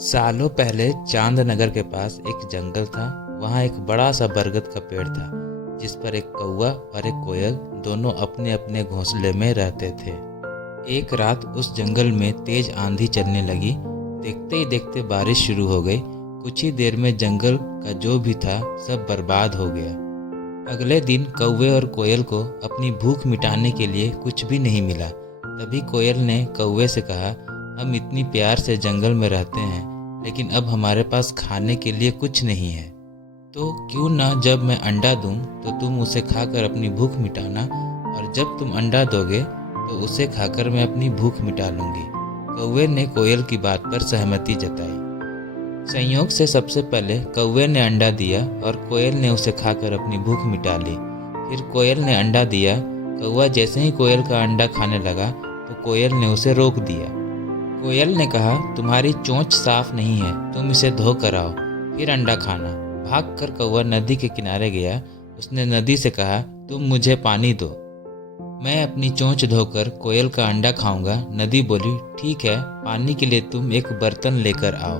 सालों पहले चांद नगर के पास एक जंगल था। वहाँ एक बड़ा सा बरगद का पेड़ था जिस पर एक कौवा और एक कोयल दोनों अपने अपने घोंसले में रहते थे। एक रात उस जंगल में तेज आंधी चलने लगी। देखते ही देखते बारिश शुरू हो गई। कुछ ही देर में जंगल का जो भी था सब बर्बाद हो गया। अगले दिन कौवे और कोयल को अपनी भूख मिटाने के लिए कुछ भी नहीं मिला। तभी कोयल ने कौवे से कहा, हम इतनी प्यार से जंगल में रहते हैं लेकिन अब हमारे पास खाने के लिए कुछ नहीं है, तो क्यों ना जब मैं अंडा दूं तो तुम उसे खाकर अपनी भूख मिटाना, और जब तुम अंडा दोगे तो उसे खाकर मैं अपनी भूख मिटा लूंगी। कौवे ने कोयल की बात पर सहमति जताई। संयोग से सबसे पहले कौवे ने अंडा दिया और कोयल ने उसे खाकर अपनी भूख मिटा ली। फिर कोयल ने अंडा दिया। कौवा जैसे ही कोयल का अंडा खाने लगा तो कोयल ने उसे रोक दिया। कोयल ने कहा, तुम्हारी चोंच साफ नहीं है, तुम इसे धो कर आओ, फिर अंडा खाना। भागकर कौवा नदी के किनारे गया। उसने नदी से कहा, तुम मुझे पानी दो, मैं अपनी चोंच धोकर कोयल का अंडा खाऊंगा। नदी बोली, ठीक है, पानी के लिए तुम एक बर्तन लेकर आओ।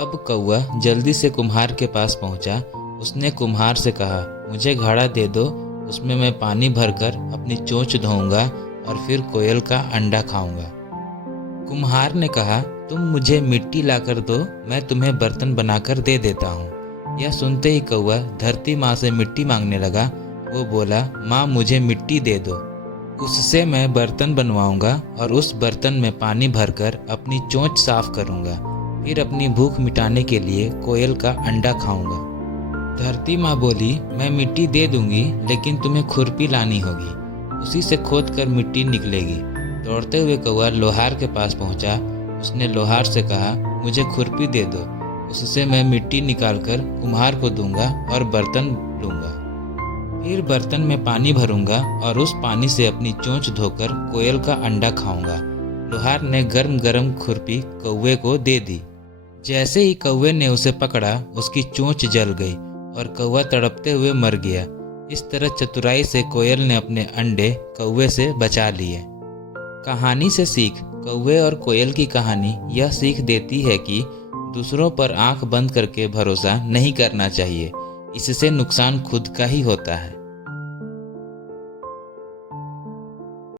अब कौवा जल्दी से कुम्हार के पास पहुंचा। उसने कुम्हार से कहा, मुझे घड़ा दे दो, उसमें मैं पानी भरकर अपनी चोंच धोऊंगा और फिर कोयल का अंडा खाऊंगा। कुम्हार ने कहा, तुम मुझे मिट्टी लाकर दो, मैं तुम्हें बर्तन बनाकर दे देता हूँ। यह सुनते ही कौवा धरती माँ से मिट्टी मांगने लगा। वो बोला, माँ मुझे मिट्टी दे दो, उससे मैं बर्तन बनवाऊंगा और उस बर्तन में पानी भरकर अपनी चोंच साफ करूंगा, फिर अपनी भूख मिटाने के लिए कोयल का अंडा खाऊंगा। धरती माँ बोली, मैं मिट्टी दे दूंगी लेकिन तुम्हें खुरपी लानी होगी, उसी से खोद कर मिट्टी निकलेगी। दौड़ते हुए कौवा लोहार के पास पहुंचा। उसने लोहार से कहा, मुझे खुरपी दे दो, उससे मैं मिट्टी निकालकर कुम्हार को दूंगा और बर्तन लूंगा, फिर बर्तन में पानी भरूंगा और उस पानी से अपनी चोंच धोकर कोयल का अंडा खाऊंगा। लोहार ने गर्म गर्म खुरपी कौवे को दे दी। जैसे ही कौवे ने उसे पकड़ा, उसकी चोंच जल गई और कौवा तड़पते हुए मर गया। इस तरह चतुराई से कोयल ने अपने अंडे कौवे से बचा लिए। कहानी से सीख। कौवे और कोयल की कहानी यह सीख देती है कि दूसरों पर आंख बंद करके भरोसा नहीं करना चाहिए, इससे नुकसान खुद का ही होता है।